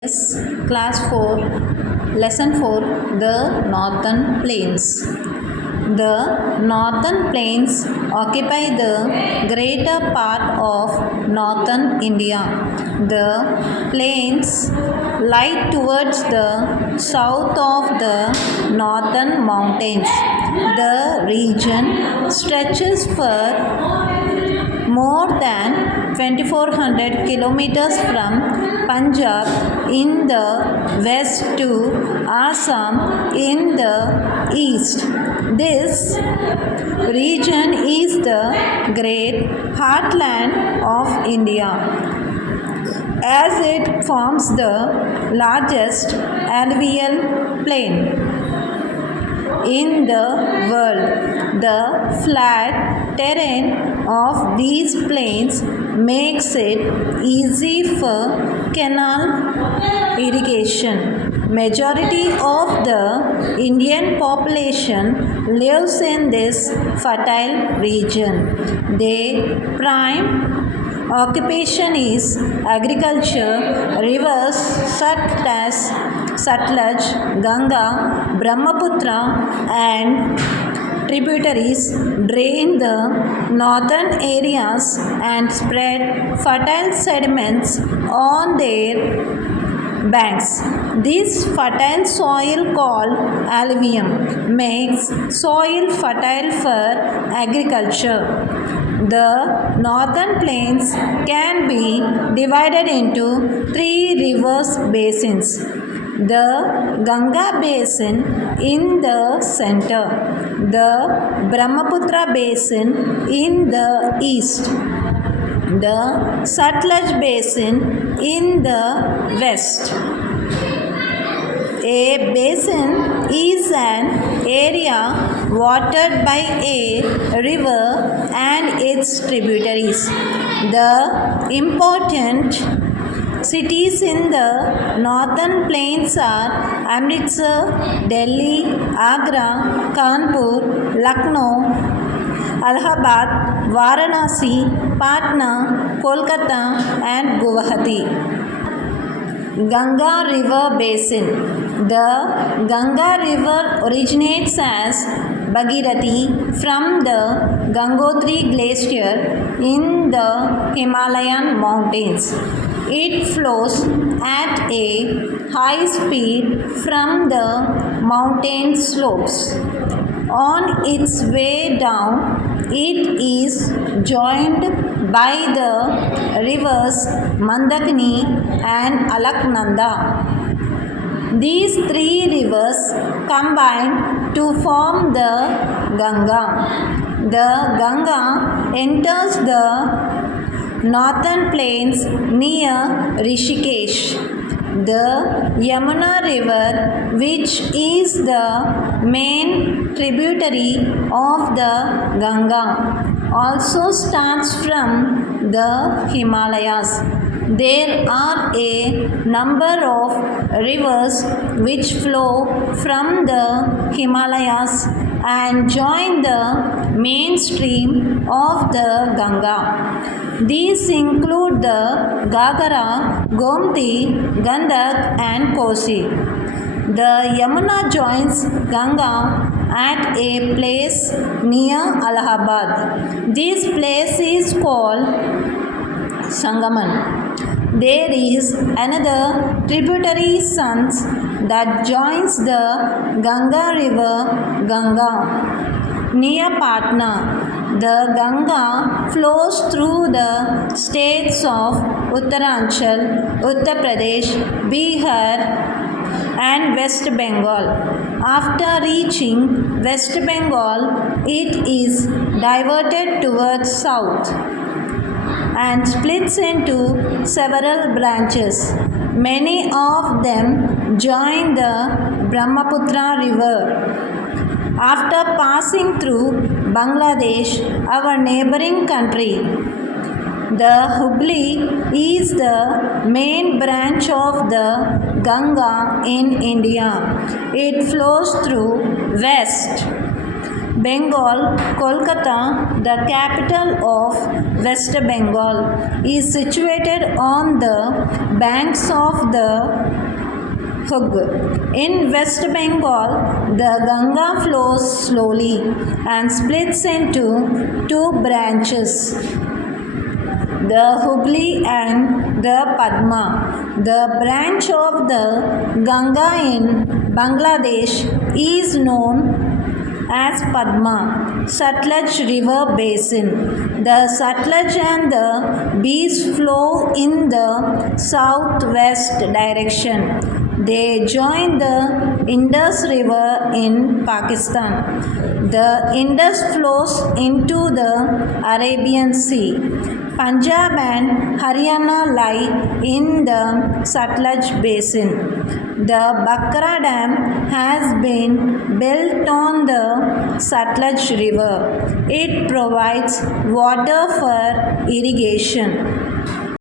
Yes, Class 4, Lesson 4, The Northern Plains. The northern plains occupy the greater part of northern India. The plains lie towards the south of the northern mountains. The region stretches for more than 2400 kilometers from Punjab in the west to Assam in the east. This region is the great heartland of India as it forms the largest alluvial plain in the world. The flat terrain of these plains makes it easy for canal irrigation. Majority of the Indian population lives in this fertile region. Their prime occupation is agriculture. Rivers such as Satluj, Ganga, Brahmaputra and tributaries drain the northern areas and spread fertile sediments on their banks. This fertile soil called alluvium makes soil fertile for agriculture. The northern plains can be divided into three rivers basins. The Ganga basin in the center, the Brahmaputra basin in the east, the Satluj basin in the west. A basin is an area watered by a river and its tributaries. The important cities in the northern plains are Amritsar, Delhi, Agra, Kanpur, Lucknow, Allahabad, Varanasi, Patna, Kolkata and Guwahati. Ganga River Basin. The Ganga River originates as Bhagirathi from the Gangotri Glacier in the Himalayan mountains. It flows at a high speed from the mountain slopes. On its way down, it is joined by the rivers Mandakini and Alaknanda. These three rivers combine to form the Ganga. The Ganga enters the northern plains near Rishikesh. The Yamuna River, which is the main tributary of the Ganga, also starts from the Himalayas. There are a number of rivers which flow from the Himalayas and join the main stream of the Ganga. These include the Gagara, Gomti, Gandak and Kosi. The Yamuna joins Ganga at a place near Allahabad. This place is called Sangaman. There is another tributary Sons that joins the Ganga river, Ganga, near Patna. The Ganga flows through the states of Uttaranchal, Uttar Pradesh, Bihar and West Bengal. After reaching West Bengal, it is diverted towards south and splits into several branches. Many of them join the Brahmaputra river. After passing through Bangladesh, our neighboring country, the Hooghly is the main branch of the Ganga in India. It flows through West Bengal. Kolkata, the capital of West Bengal, is situated on the banks of the Hugh. In West Bengal, the Ganga flows slowly and splits into two branches, the Hooghly and the Padma. The branch of the Ganga in Bangladesh is known as Padma, Sutlej River Basin. The Sutlej and the Beas flow in the southwest direction. They join the Indus River in Pakistan. The Indus flows into the Arabian Sea. Punjab and Haryana lie in the Sutlej Basin. The Bakra Dam has been built on the Sutlej River. It provides water for irrigation.